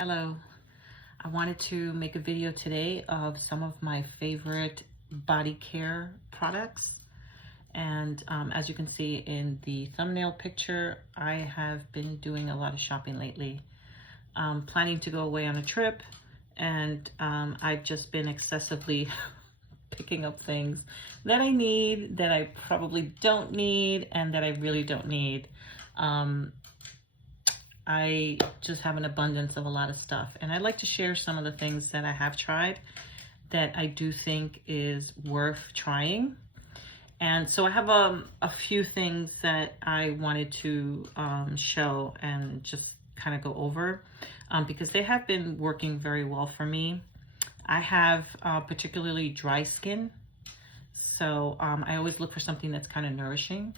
Hello, I wanted to make a video today of some of my favorite body care products. And as you can see in the thumbnail picture, I have been doing a lot of shopping lately. Planning to go away on a trip, and I've just been excessively picking up things that I need, that I probably don't need, and that I really don't need. I just have an abundance of a lot of stuff, and I'd like to share some of the things that I have tried that I do think is worth trying. And so I have a few things that I wanted to show and just kind of go over because they have been working very well for me. I have particularly dry skin, so I always look for something that's kind of nourishing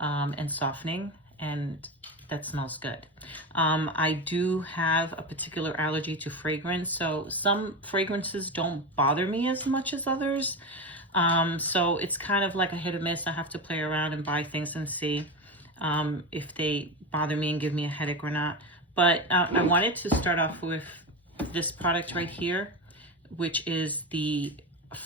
and softening, and that smells good. I do have a particular allergy to fragrance, so some fragrances don't bother me as much as others. So it's kind of like a hit or miss. I have to play around and buy things and see if they bother me and give me a headache or not. But I wanted to start off with this product right here, which is the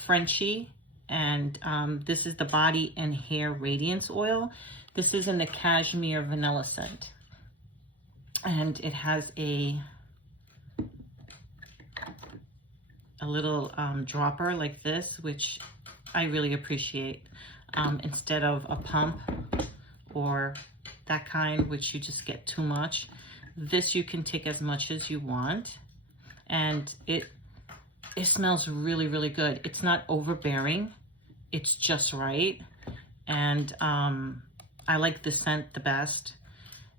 Frenchie, and this is the Body and Hair Radiance Oil. This is in the Cashmere vanilla scent, and it has a little dropper like this, which I really appreciate, instead of a pump or that kind, which you just get too much. This you can take as much as you want, and it smells really, really good. It's not overbearing, it's just right, and I like the scent the best.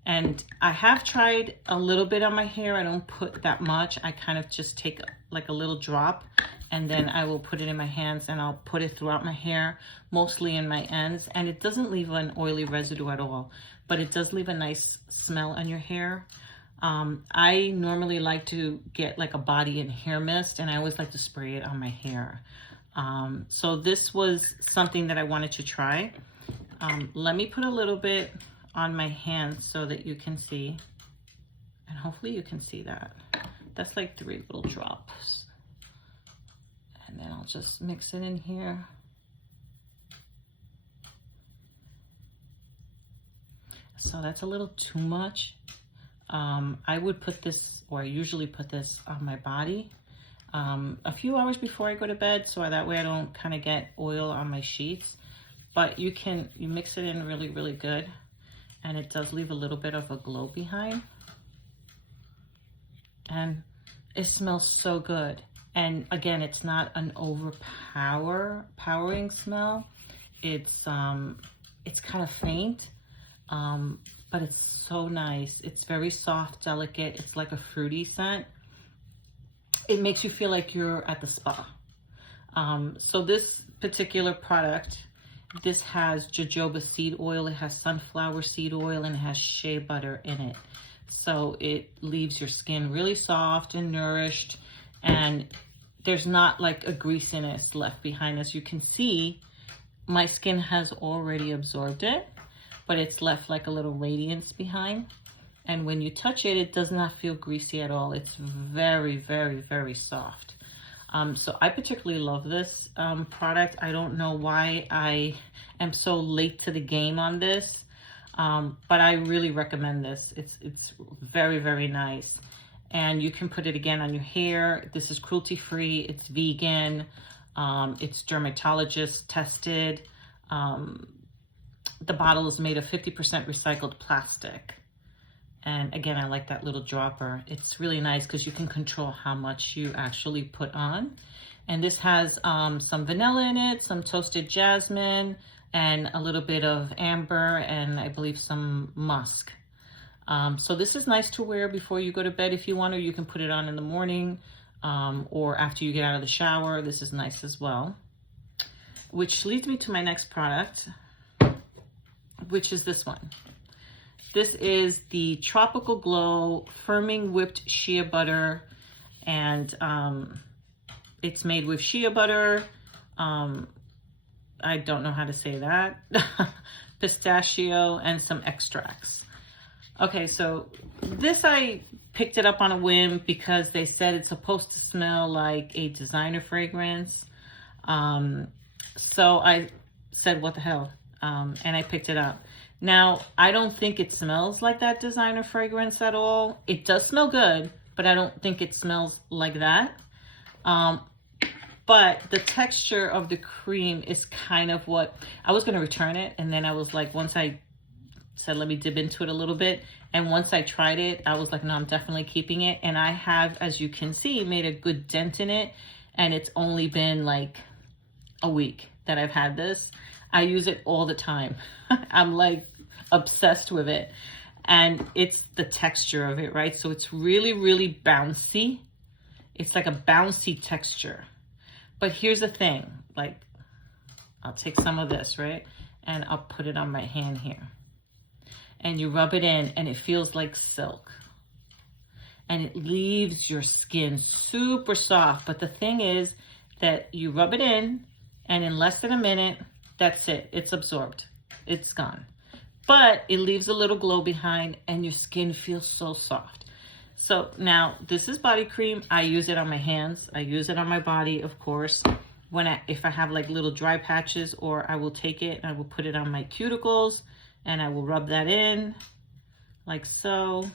And I have tried a little bit on my hair. I don't put that much. I kind of just take like a little drop, and then I will put it in my hands, and I'll put it throughout my hair, mostly in my ends. And it doesn't leave an oily residue at all, but it does leave a nice smell on your hair. I normally like to get like a body and hair mist, and I always like to spray it on my hair. So this was something that I wanted to try. Let me put a little bit on my hands so that you can see, and hopefully you can see that. That's like 3 little drops. And then I'll just mix it in here. So that's a little too much. I would put this, or I usually put this on my body a few hours before I go to bed, so that way I don't kind of get oil on my sheets. But you mix it in really, really good, and it does leave a little bit of a glow behind, and it smells so good. And again, it's not an overpowering smell. It's kind of faint, but it's so nice. It's very soft, delicate. It's like a fruity scent. It makes you feel like you're at the spa. So this particular product, this has jojoba seed oil, it has sunflower seed oil, and it has shea butter in it. So it leaves your skin really soft and nourished, and there's not like a greasiness left behind. As you can see, my skin has already absorbed it, but it's left like a little radiance behind. And when you touch it, it does not feel greasy at all. It's very, very, very soft. So I particularly love this product. I don't know why I am so late to the game on this, but I really recommend this. It's very, very nice. And you can put it again on your hair. This is cruelty-free, it's vegan, it's dermatologist tested. The bottle is made of 50% recycled plastic. And again, I like that little dropper. It's really nice because you can control how much you actually put on. And this has some vanilla in it, some toasted jasmine, and a little bit of amber, and I believe some musk. So this is nice to wear before you go to bed if you want, or you can put it on in the morning or after you get out of the shower. This is nice as well. Which leads me to my next product, which is this one. This is the Tropical Glow Firming Whipped Shea Butter, and it's made with shea butter. I don't know how to say that. Pistachio and some extracts. Okay, so this I picked it up on a whim because they said it's supposed to smell like a designer fragrance. So I said, what the hell? And I picked it up. Now, I don't think it smells like that designer fragrance at all. It does smell good, but I don't think it smells like that. But the texture of the cream is kind of what, I was going to return it. And then I was like, once I said, let me dip into it a little bit. And once I tried it, I was like, no, I'm definitely keeping it. And I have, as you can see, made a good dent in it. And it's only been like a week that I've had this. I use it all the time. I'm like obsessed with it. And it's the texture of it, right? So it's really, really bouncy. It's like a bouncy texture. But here's the thing, like, I'll take some of this, right? And I'll put it on my hand here. And you rub it in and it feels like silk. And it leaves your skin super soft. But the thing is that you rub it in and in less than a minute, that's it. It's absorbed. It's gone. But it leaves a little glow behind and your skin feels so soft. So now this is body cream. I use it on my hands. I use it on my body, of course. If I have like little dry patches, or I will take it and I will put it on my cuticles and I will rub that in like so.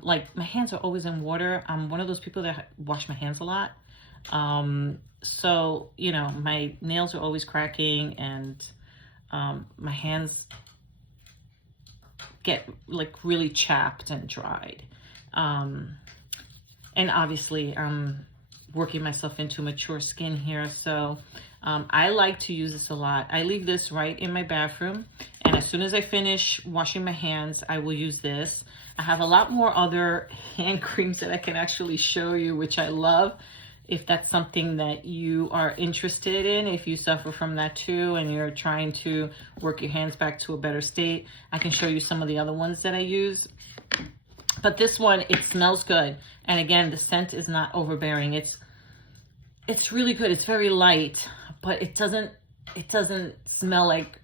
Like my hands are always in water. I'm one of those people that wash my hands a lot. So, you know, my nails are always cracking and my hands get like really chapped and dried. And obviously I'm working myself into mature skin here. So I like to use this a lot. I leave this right in my bathroom. And as soon as I finish washing my hands, I will use this. I have a lot more other hand creams that I can actually show you, which I love. If that's something that you are interested in, if you suffer from that too, and you're trying to work your hands back to a better state, I can show you some of the other ones that I use. But this one, it smells good. And again, the scent is not overbearing. It's really good. It's very light, but it doesn't smell like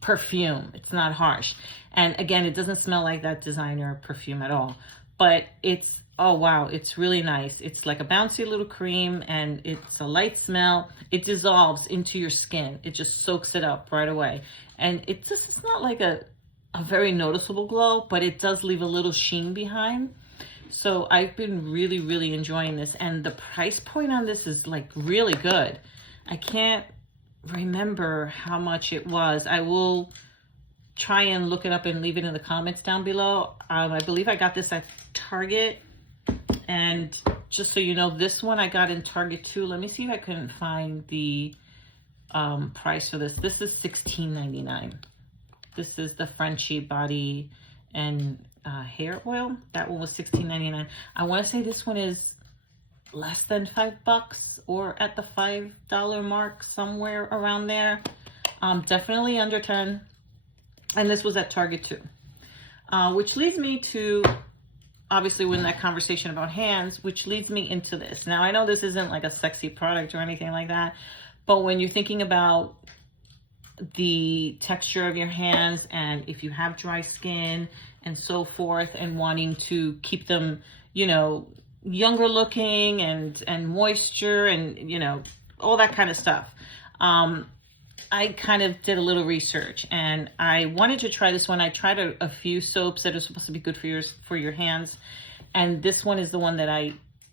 perfume. It's not harsh. And again, it doesn't smell like that designer perfume at all. But it's, oh wow, it's really nice. It's like a bouncy little cream and it's a light smell. It dissolves into your skin. It just soaks it up right away. And it's not like a very noticeable glow, but it does leave a little sheen behind. So I've been really, really enjoying this. And the price point on this is like really good. I can't remember how much it was. I will try and look it up and leave it in the comments down below. I believe I got this at Target. And just so you know, this one I got in Target too. Let me see if I can find the price for this. This is $16.99. This is the Frenchie body and hair oil. That one was $16.99. I want to say this one is less than $5 or at the $5 mark, somewhere around there. Definitely under 10. And this was at Target too. Which leads me to, obviously, when that conversation about hands, which leads me into this. Now, I know this isn't like a sexy product or anything like that, but when you're thinking about the texture of your hands and if you have dry skin and so forth and wanting to keep them, you know, younger looking and moisture and, you know, all that kind of stuff. I kind of did a little research and I wanted to try this one. I tried a few soaps that are supposed to be good for your hands. And this one is the one that I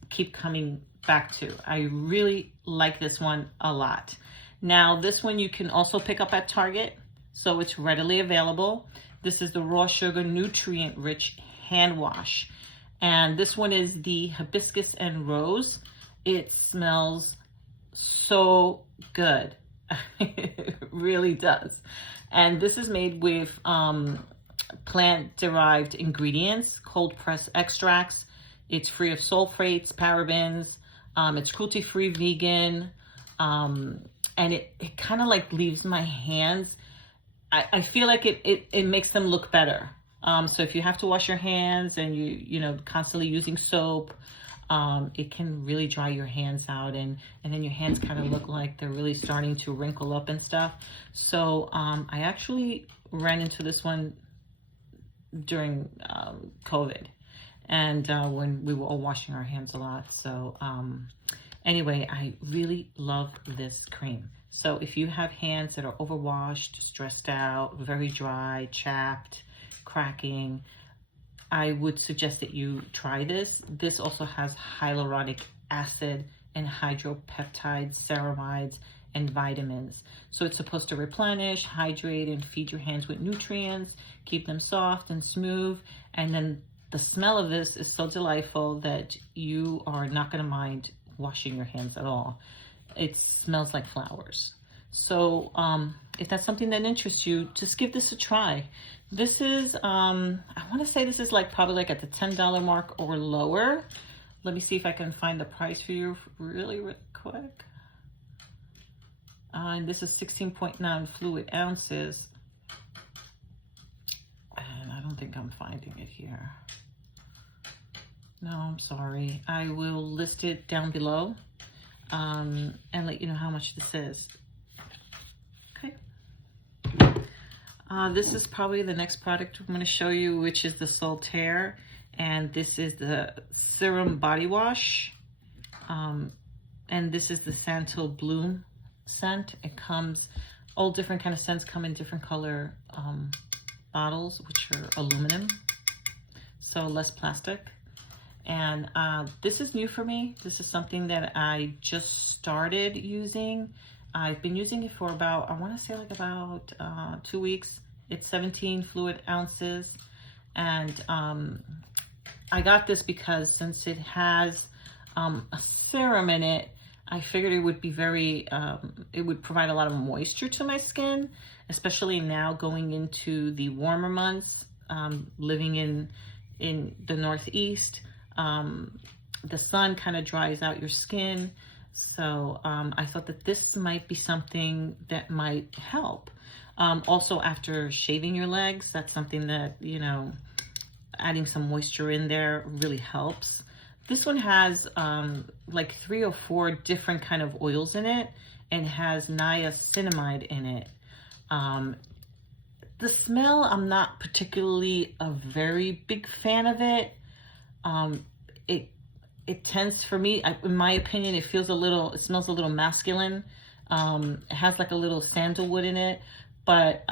keep coming back to. I really like this one a lot. Now, this one you can also pick up at Target, so it's readily available. This is the Raw Sugar Nutrient Rich Hand Wash. And this one is the Hibiscus and Rose. It smells so good. It really does. And this is made with plant-derived ingredients, cold-pressed extracts. It's free of sulfates, parabens. It's cruelty-free, vegan. And it kind of like leaves my hands, I feel like it makes them look better. So if you have to wash your hands and you know, constantly using soap, it can really dry your hands out and then your hands kind of look like they're really starting to wrinkle up and stuff. So I actually ran into this one during COVID. and when we were all washing our hands a lot. So anyway, I really love this cream. So if you have hands that are overwashed, stressed out, very dry, chapped, cracking, I would suggest that you try this. This also has hyaluronic acid and hydropeptides, ceramides, and vitamins. So it's supposed to replenish, hydrate, and feed your hands with nutrients, keep them soft and smooth. And then the smell of this is so delightful that you are not going to mind washing your hands at all. It smells like flowers. So if that's something that interests you, just give this a try. This is, I want to say this is like probably like at the $10 mark or lower. Let me see if I can find the price for you really quick. And this is 16.9 fluid ounces. And I don't think I'm finding it here. No, I'm sorry. I will list it down below and let you know how much this is. Okay. This is probably the next product I'm going to show you, which is the Saltair. And this is the serum body wash. And this is the Santal Bloom scent. It comes, all different kind of scents come in different color bottles, which are aluminum, so less plastic. And this is new for me. This is something that I just started using. I've been using it for about, I want to say like about 2 weeks. It's 17 fluid ounces. And I got this because since it has a serum in it, I figured it would be very, it would provide a lot of moisture to my skin, especially now going into the warmer months, living in the Northeast. The sun kind of dries out your skin. So I thought that this might be something that might help. Also, after shaving your legs, that's something that, you know, adding some moisture in there really helps. This one has like 3 or 4 different kind of oils in it and has niacinamide in it. The smell, I'm not particularly a very big fan of it. It tends, for me, in my opinion, it smells a little masculine. It has like a little sandalwood in it, but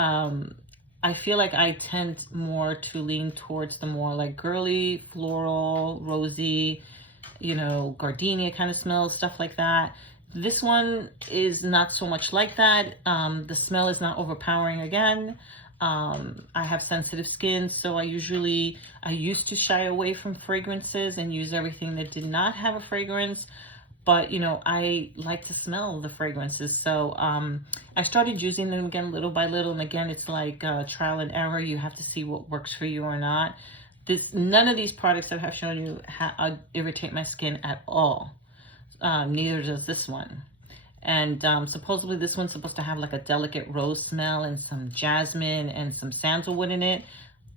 I feel like I tend more to lean towards the more like girly, floral, rosy, you know, gardenia kind of smells, stuff like that. This one is not so much like that. The smell is not overpowering again. I have sensitive skin, so I used to shy away from fragrances and use everything that did not have a fragrance. But, you know, I like to smell the fragrances. So I started using them again little by little. And again, it's like trial and error. You have to see what works for you or not. None of these products that I've shown you irritate my skin at all. Neither does this one. And supposedly this one's supposed to have like a delicate rose smell and some jasmine and some sandalwood in it.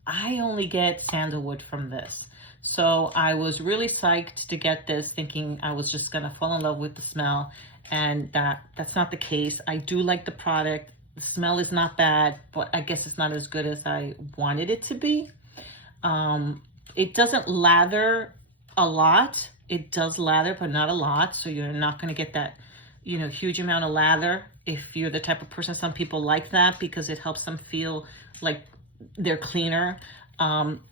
I only get sandalwood from this. So I was really psyched to get this, thinking I was just going to fall in love with the smell. And that's not the case. I do like the product. The smell is not bad, but I guess it's not as good as I wanted it to be. It doesn't lather a lot. It does lather, but not a lot. So you're not going to get that, you know, huge amount of lather. If you're the type of person, some people like that because it helps them feel like they're cleaner.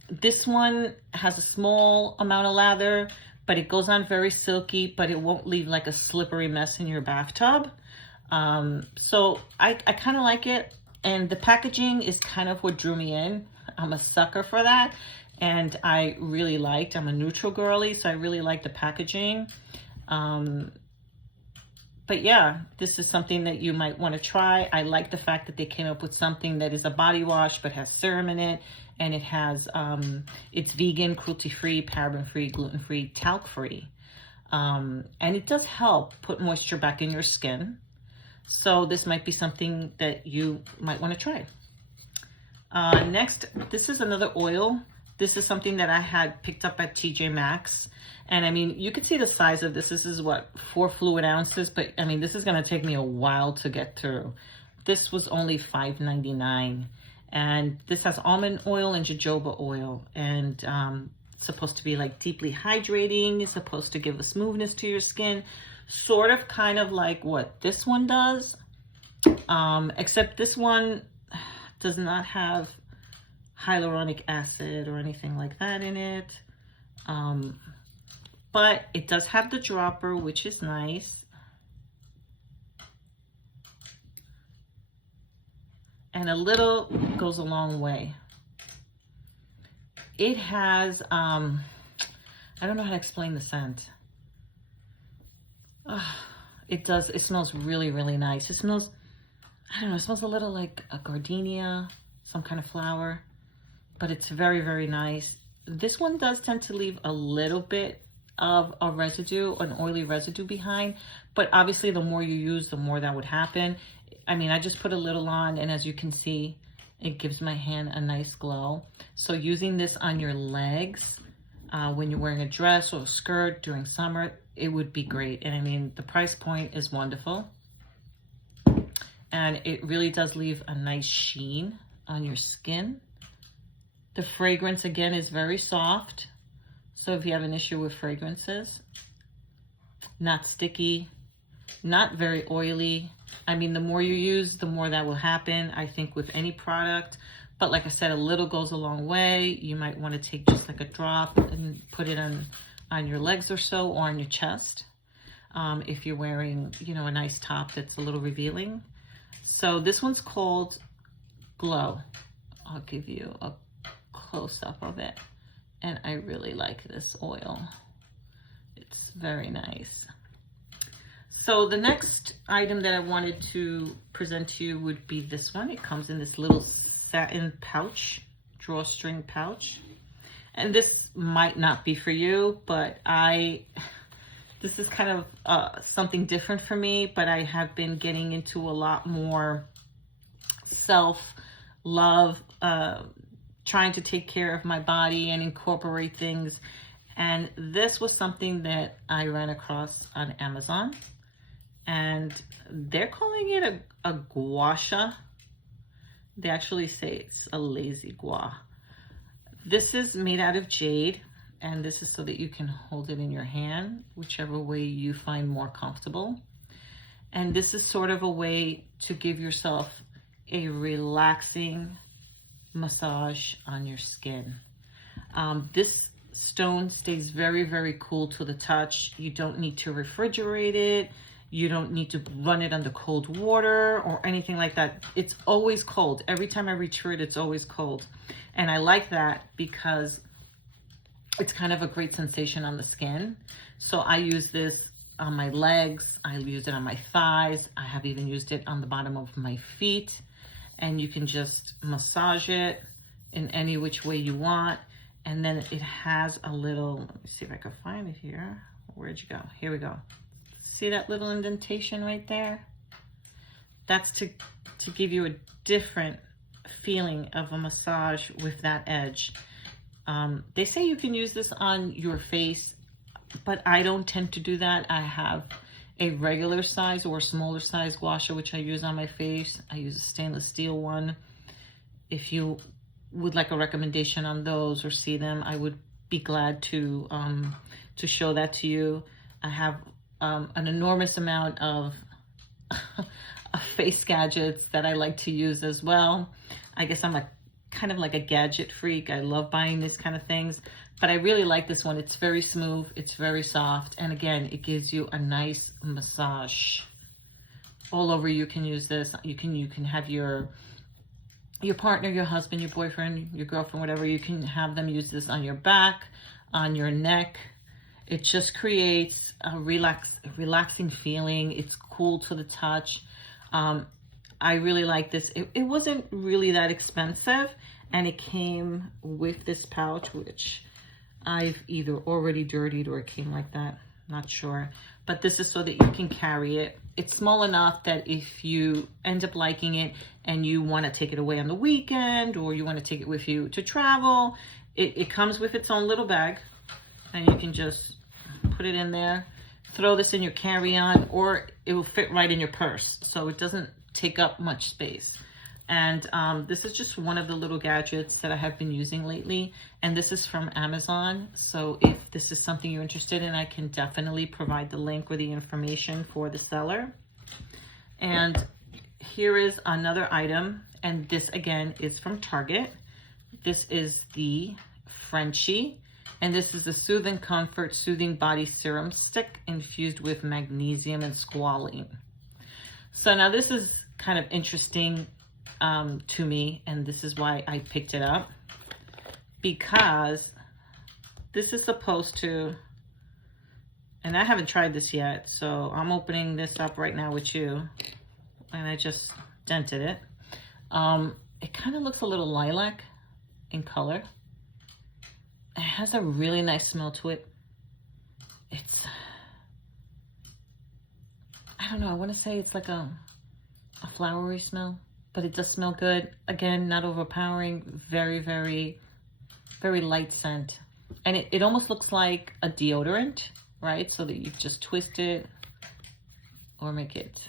This one has a small amount of lather, but it goes on very silky, but it won't leave like a slippery mess in your bathtub. So I kind of like it. And the packaging is kind of what drew me in. I'm a sucker for that. And I'm a neutral girly, so I really like the packaging. But yeah, this is something that you might want to try. I like the fact that they came up with something that is a body wash, but has serum in it. And it has, it's vegan, cruelty-free, paraben-free, gluten-free, talc-free. And it does help put moisture back in your skin. So this might be something that you might want to try. Next, this is another oil. This is something that I had picked up at TJ Maxx. And I mean, you can see the size of this. This is what, 4 fluid ounces, but I mean, this is gonna take me a while to get through. This was only $5.99. And this has almond oil and jojoba oil. And It's supposed to be like deeply hydrating. It's supposed to give a smoothness to your skin, sort of kind of like what this one does, except this one does not have hyaluronic acid or anything like that in it. But it does have the dropper, which is nice. And a little goes a long way. It has, I don't know how to explain the scent. It smells really, really nice. It smells, I don't know, it smells a little like a gardenia, some kind of flower, but it's very, very nice. This one does tend to leave a little bit of a residue, an oily residue behind, but obviously the more you use, the more that would happen. I mean, I just put a little on, and as you can see, it gives my hand a nice glow. So using this on your legs, when you're wearing a dress or a skirt during summer, it would be great. And I mean, the price point is wonderful. And it really does leave a nice sheen on your skin. The fragrance, again, is very soft. So if you have an issue with fragrances, not sticky, not very oily. I mean, the more you use, the more that will happen, I think, with any product. But like I said, a little goes a long way. You might want to take just like a drop and put it on your legs or so, or on your chest. If you're wearing, you know, a nice top that's a little revealing. So this one's called Glow. I'll give you a close-up of it. And I really like this oil. It's very nice. So the next item that I wanted to present to you would be this one. It comes in this little satin pouch, drawstring pouch. And this might not be for you, but this is kind of something different for me, but I have been getting into a lot more self-love, trying to take care of my body and incorporate things. And this was something that I ran across on Amazon. And they're calling it a gua sha. They actually say it's a lazy gua. This is made out of jade, and this is so that you can hold it in your hand, whichever way you find more comfortable. And this is sort of a way to give yourself a relaxing massage on your skin. This stone stays very, very cool to the touch. You don't need to refrigerate it. You don't need to run it under cold water or anything like that. It's always cold. Every time I reach for it, it's always cold. And I like that because it's kind of a great sensation on the skin. So I use this on my legs. I use it on my thighs. I have even used it on the bottom of my feet. And you can just massage it in any which way you want. And then it has a little, let me see if I can find it here. Where'd you go? Here we go. See that little indentation right there? That's to give you a different feeling of a massage with that edge. They say you can use this on your face, but I don't tend to do that. I have a regular size or smaller size gua sha, which I use on my face. I use a stainless steel one. If you would like a recommendation on those or see them, I would be glad to show that to you. I have an enormous amount of face gadgets that I like to use as well. I guess I'm kind of like a gadget freak. I love buying these kind of things, but I really like this one. It's very smooth, it's very soft, and again, it gives you a nice massage. All over you can use this. You can have your partner, your husband, your boyfriend, your girlfriend, whatever, you can have them use this on your back, on your neck. It just creates a relaxing feeling. It's cool to the touch. I really like this. It wasn't really that expensive, and it came with this pouch, which I've either already dirtied or it came like that. Not sure. But this is so that you can carry it. It's small enough that if you end up liking it and you want to take it away on the weekend, or you want to take it with you to travel, it comes with its own little bag, and you can just put it in there, throw this in your carry-on, or it will fit right in your purse, so it doesn't take up much space. And this is just one of the little gadgets that I have been using lately. And this is from Amazon. So if this is something you're interested in, I can definitely provide the link or the information for the seller. And here is another item. And this again is from Target. This is the Frenchie. And this is the Soothing Comfort Soothing Body Serum Stick infused with magnesium and squalene. So now this is kind of interesting to me, and this is why I picked it up, because this is supposed to, and I haven't tried this yet, so I'm opening this up right now with you, and I just dented it. It kind of looks a little lilac in color. It has a really nice smell to it. It's, I don't know, I want to say it's like a flowery smell, but it does smell good. Again, not overpowering, very, very, very light scent. And it almost looks like a deodorant, right? So that you just twist it or make it,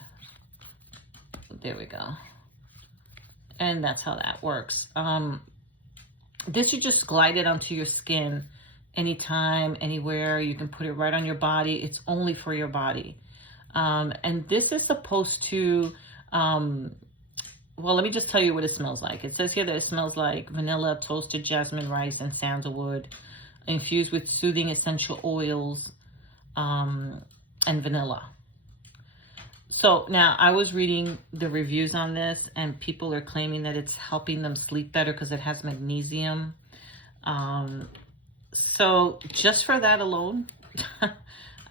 there we go. And that's how that works. This, you just glide it onto your skin anytime, anywhere. You can put it right on your body. It's only for your body. And this is supposed to, well, let me just tell you what it smells like. It says here that it smells like vanilla, toasted jasmine, rice, and sandalwood, infused with soothing essential oils, and vanilla. So now I was reading the reviews on this, and people are claiming that it's helping them sleep better because it has magnesium. So just for that alone,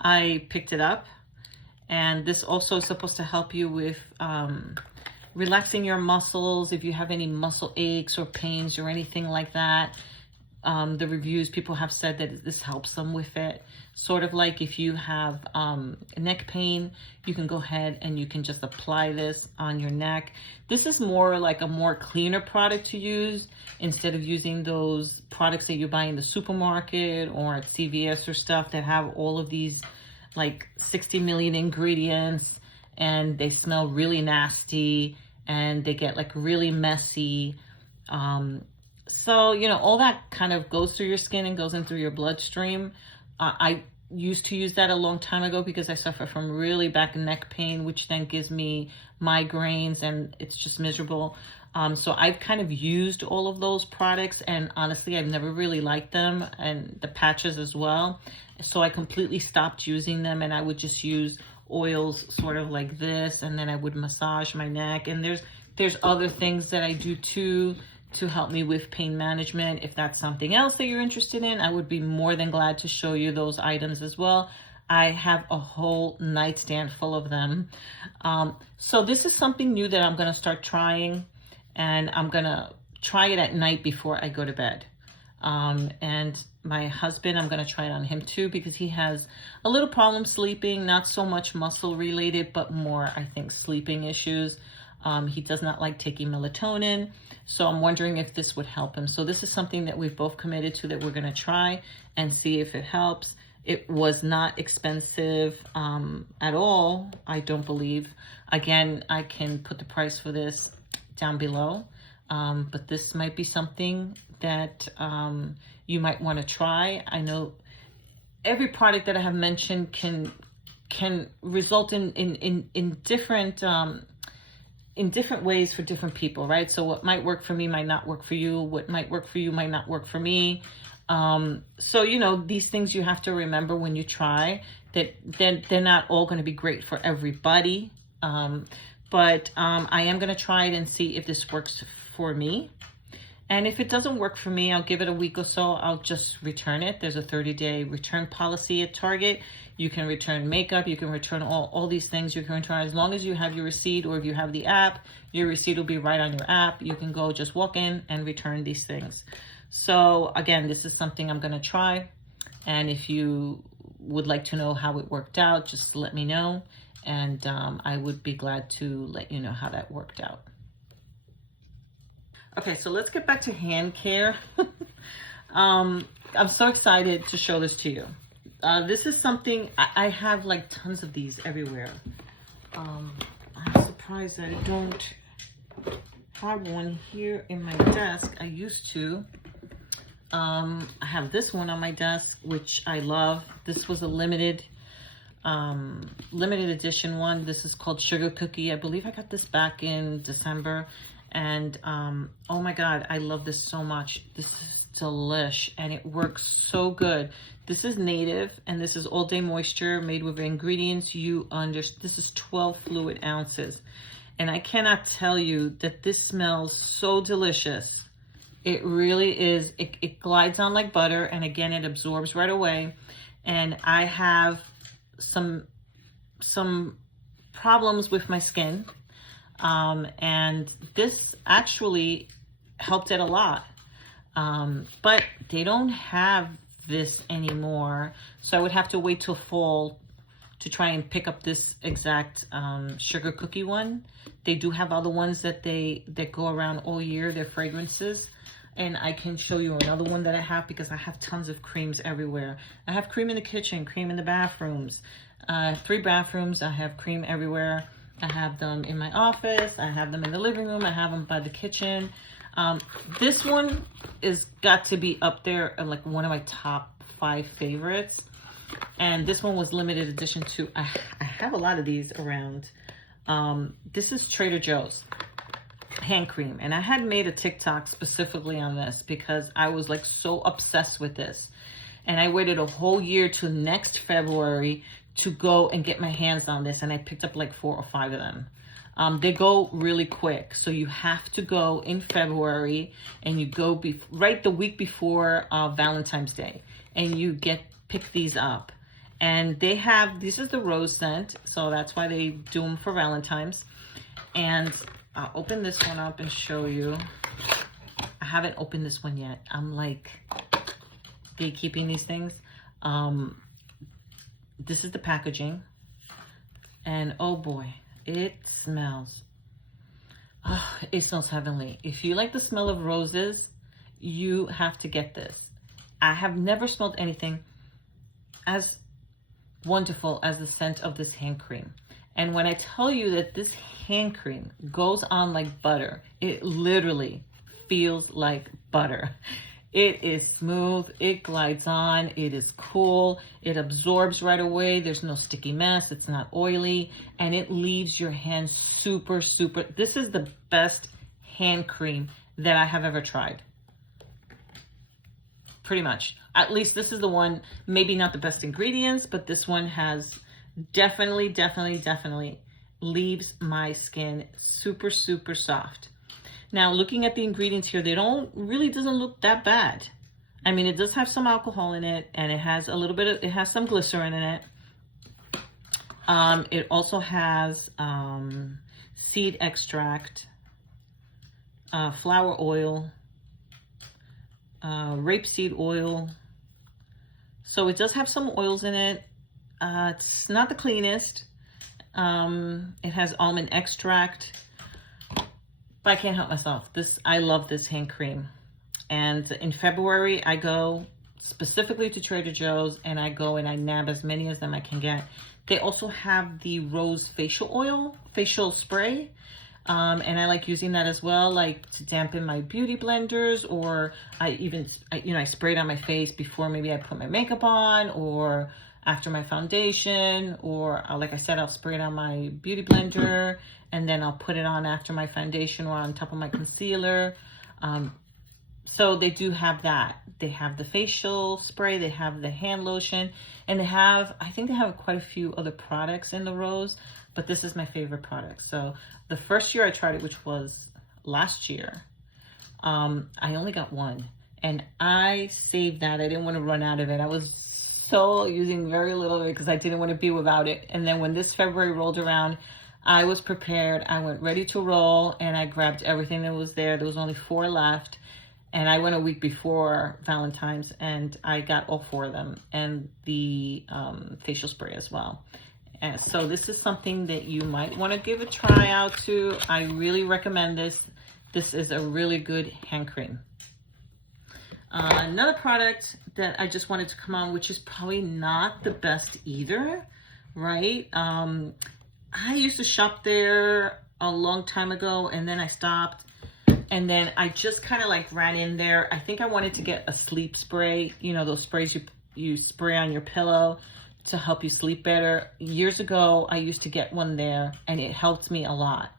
I picked it up. And this also is supposed to help you with relaxing your muscles if you have any muscle aches or pains or anything like that. The reviews, people have said that this helps them with it. Sort of like if you have neck pain, you can go ahead and you can just apply this on your neck. This is more like a more cleaner product to use instead of using those products that you buy in the supermarket or at CVS or stuff that have all of these like 60 million ingredients, and they smell really nasty and they get like really messy. So, you know, all that kind of goes through your skin and goes in through your bloodstream. I used to use that a long time ago because I suffer from really bad neck pain, which then gives me migraines, and it's just miserable. So I've kind of used all of those products, and honestly, I've never really liked them, and the patches as well. So I completely stopped using them, and I would just use oils sort of like this, and then I would massage my neck. And there's other things that I do too to help me with pain management. If that's something else that you're interested in, I would be more than glad to show you those items as well. I have a whole nightstand full of them. So this is something new that I'm going to start trying, and I'm going to try it at night before I go to bed. And my husband, I'm going to try it on him too, because he has a little problem sleeping, not so much muscle related, but more, I think, sleeping issues. He does not like taking melatonin. So I'm wondering if this would help him. So this is something that we've both committed to, that we're going to try and see if it helps. It was not expensive at all, I don't believe. Again, I can put the price for this down below. But this might be something that you might want to try. I know every product that I have mentioned can result in different ways for different people, right? So what might work for me might not work for you. What might work for you might not work for me. So, you know, these things you have to remember when you try, that they're not all going to be great for everybody. But I am going to try it and see if this works for me. And if it doesn't work for me, I'll give it a week or so. I'll just return it. There's a 30-day return policy at Target. You can return makeup. You can return all these things. You can return as long as you have your receipt, or if you have the app, your receipt will be right on your app. You can go just walk in and return these things. So again, this is something I'm going to try. And if you would like to know how it worked out, just let me know. And I would be glad to let you know how that worked out. Okay, so let's get back to hand care. I'm so excited to show this to you. This is something, I have like tons of these everywhere. I'm surprised that I don't have one here in my desk. I used to. I have this one on my desk, which I love. This was a limited edition one. This is called Sugar Cookie. I believe I got this back in December. And oh my God, I love this so much. This is delish and it works so good. This is native and this is all day moisture made with ingredients this is 12 fluid ounces. And I cannot tell you that this smells so delicious. It really is. It glides on like butter, and again, it absorbs right away. And I have some problems with my skin, and this actually helped it a lot. But they don't have this anymore, so I would have to wait till fall to try and pick up this exact sugar cookie one. They do have other ones that go around all year. They're fragrances. And I can show you another one that I have because I have tons of creams everywhere. I have cream in the kitchen, cream in the bathrooms. 3 bathrooms, I have cream everywhere. I have them in my office. I have them in the living room. I have them by the kitchen. This one is got to be up there like one of my top 5 favorites. And this one was limited edition too. I have a lot of these around. This is Trader Joe's hand cream, and I had made a TikTok specifically on this because I was like so obsessed with this, and I waited a whole year to next February to go and get my hands on this, and I picked up like 4 or 5 of them. They go really quick, so you have to go in February, and you go right the week before Valentine's Day, and you pick these up. And they have, this is the rose scent, so that's why they do them for Valentine's. And I'll open this one up and show you. I haven't opened this one yet. I'm like gatekeeping these things. This is the packaging. And oh boy, it smells. Oh, it smells heavenly. If you like the smell of roses, you have to get this. I have never smelled anything as wonderful as the scent of this hand cream. And when I tell you that this hand cream goes on like butter, it literally feels like butter. It is smooth, it glides on, it is cool, it absorbs right away, there's no sticky mess, it's not oily, and it leaves your hands super, super. This is the best hand cream that I have ever tried. Pretty much. At least this is the one, maybe not the best ingredients, but this one has definitely leaves my skin super, super soft. Now, looking at the ingredients here, doesn't look that bad. I mean, it does have some alcohol in it, and it has it has some glycerin in it. It also has seed extract, flower oil, rapeseed oil. So it does have some oils in it. It's not the cleanest. It has almond extract, but I can't help myself. I love this hand cream. And in February, I go specifically to Trader Joe's, and I go and I nab as many as them I can get. They also have the rose facial spray. And I like using that as well, like to dampen my beauty blenders, or I spray it on my face before maybe I put my makeup on, or after my foundation, or like I said, I'll spray it on my beauty blender, and then I'll put it on after my foundation or on top of my concealer. So they do have that. They have the facial spray, they have the hand lotion, and I think they have quite a few other products in the rose, but this is my favorite product. So the first year I tried it, which was last year, I only got one, and I saved that. I didn't want to run out of it. I was so using very little of it because I didn't want to be without it. And then when this February rolled around, I was prepared. I went ready to roll, and I grabbed everything that was there. There was only 4 left. And I went a week before Valentine's, and I got all 4 of them, and the facial spray as well. And so this is something that you might want to give a try out to. I really recommend this. This is a really good hand cream. Another product that I just wanted to come on, which is probably not the best either, right? I used to shop there a long time ago, and then I stopped. And then I just kind of like ran in there. I think I wanted to get a sleep spray, you know, those sprays you spray on your pillow to help you sleep better. Years ago, I used to get one there and it helped me a lot.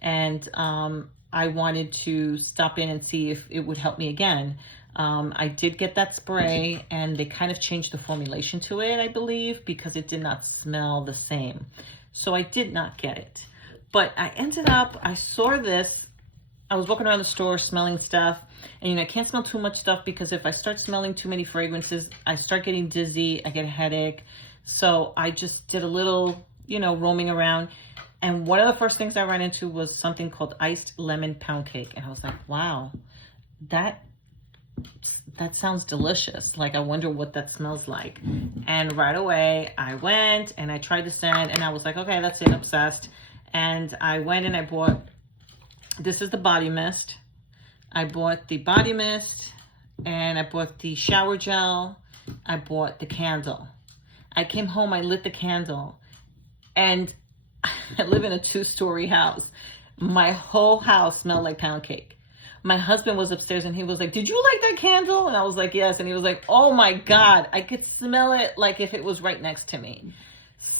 And I wanted to stop in and see if it would help me again. I did get that spray and they kind of changed the formulation to it, I believe, because it did not smell the same. So I did not get it. But I ended up, I saw this. I was walking around the store smelling stuff, and you know, I can't smell too much stuff because if I start smelling too many fragrances, I start getting dizzy, I get a headache. So I just did a little, you know, roaming around. And one of the first things I ran into was something called iced lemon pound cake. And I was like, wow, that sounds delicious. Like, I wonder what that smells like. And right away I went and I tried the scent and I was like, okay, that's it, obsessed. And I went and I bought, this is the body mist. I bought the body mist and I bought the shower gel. I bought the candle. I came home, I lit the candle, and I live in a 2-story house. My whole house smelled like pound cake. My husband was upstairs and he was like, did you like that candle? And I was like, yes. And he was like, oh my God, I could smell it like if it was right next to me.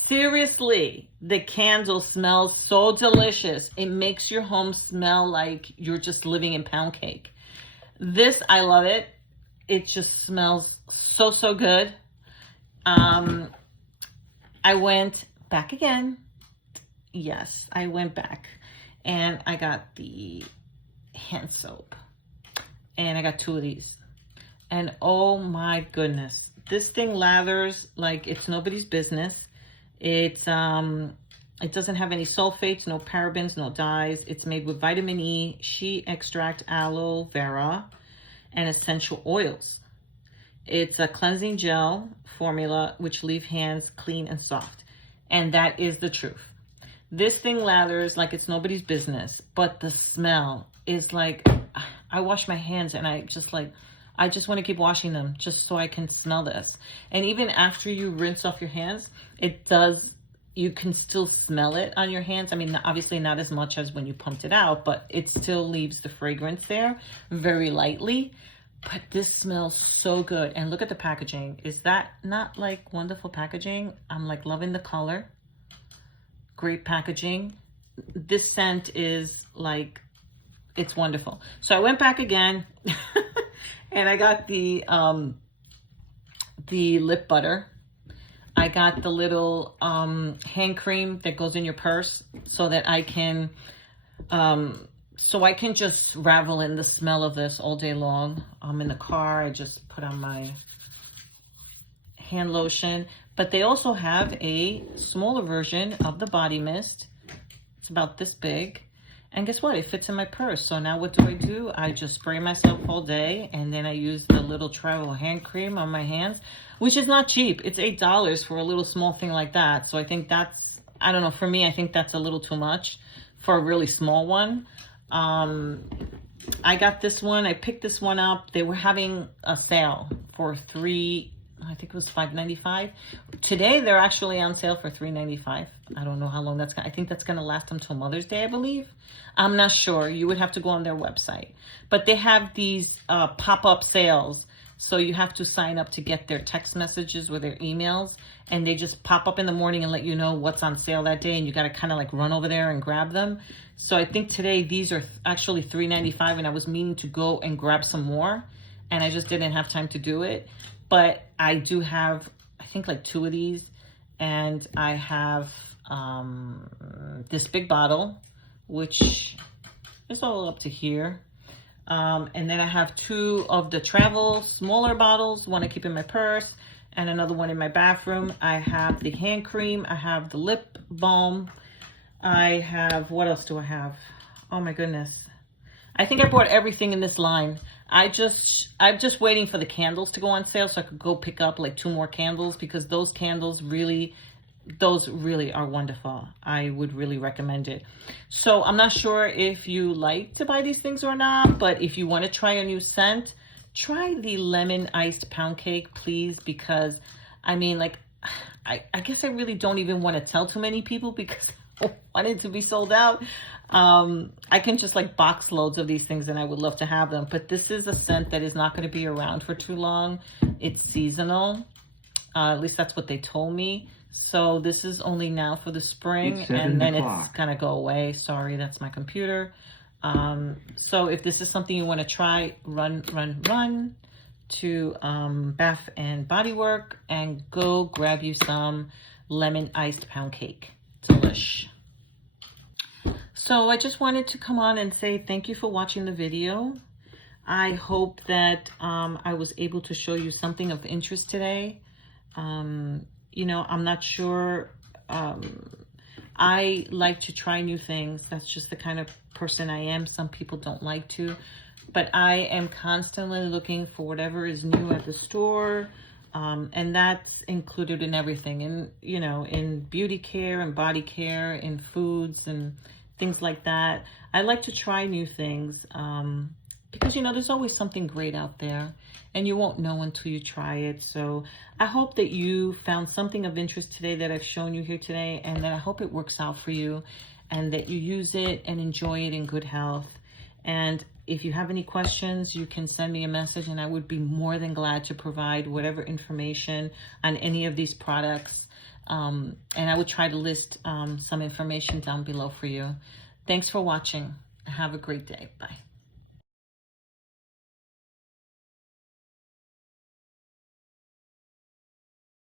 Seriously, the candle smells so delicious. It makes your home smell like you're just living in pound cake. This, I love it. It just smells so, so good. I went back again. Yes, I went back and I got the hand soap and I got 2 of these. And oh my goodness, this thing lathers like it's nobody's business. It doesn't have any sulfates, no parabens, no dyes. It's made with vitamin E, shea extract, aloe vera, and essential oils. It's a cleansing gel formula which leave hands clean and soft. And that is the truth. This thing lathers like it's nobody's business, but the smell is like, I wash my hands and I just want to keep washing them just so I can smell this. And even after you rinse off your hands, you can still smell it on your hands. I mean, obviously not as much as when you pumped it out, but it still leaves the fragrance there very lightly. But this smells so good. And look at the packaging. Is that not like wonderful packaging? I'm like loving the color. Great packaging. This scent is like, it's wonderful. So I went back again and I got the lip butter. I got the little hand cream that goes in your purse so that I can just revel in the smell of this all day long. I'm in the car. I just put on my hand lotion. But they also have a smaller version of the body mist. It's about this big. And guess what? It fits in my purse. So now what do? I just spray myself all day. And then I use the little travel hand cream on my hands, which is not cheap. It's $8 for a little small thing like that. So I think that's, I don't know, for me, I think that's a little too much for a really small one. I got this one. I picked this one up. They were having a sale for I think it was $5.95. Today they're actually on sale for $3.95. I don't know how long that's I think that's gonna last until Mother's Day, I believe. I'm not sure. You would have to go on their website. But they have these pop-up sales. So you have to sign up to get their text messages or their emails, and they just pop up in the morning and let you know what's on sale that day, and you got to kind of like run over there and grab them. So I think today these are actually $3.95, and I was meaning to go and grab some more, and I just didn't have time to do it. But I do have, I think, like 2 of these, and I have this big bottle, which is all up to here. And then I have 2 of the travel smaller bottles, one I keep in my purse and another one in my bathroom. I have the hand cream. I have the lip balm. I have, what else do I have? Oh my goodness. I think I bought everything in this line. I'm just waiting for the candles to go on sale so I could go pick up like 2 more candles, because those candles really are wonderful. I would really recommend it. So I'm not sure if you like to buy these things or not, but if you want to try a new scent, try the lemon iced pound cake, please, because I mean, like, I guess I really don't even want to tell too many people, because wanted to be sold out. I can just like box loads of these things, and I would love to have them. But this is a scent that is not going to be around for too long. It's seasonal. At least that's what they told me. So this is only now for the spring, and then it's gonna go away. Sorry, that's my computer. So if this is something you want to try, run to Bath and Body Works and go grab you some lemon iced pound cake. Delish. So I just wanted to come on and say thank you for watching the video. I hope that I was able to show you something of interest today. You know, I'm not sure. I like to try new things. That's just the kind of person I am. Some people don't like to. But I am constantly looking for whatever is new at the store. And that's included in everything. In, you know, in beauty care and body care, in foods and things like that. I like to try new things. Because, you know, there's always something great out there. And you won't know until you try it. So I hope that you found something of interest today that I've shown you here today. And that I hope it works out for you. And that you use it and enjoy it in good health. And if you have any questions, you can send me a message. And I would be more than glad to provide whatever information on any of these products. And I would try to list some information down below for you. Thanks for watching. Have a great day. Bye.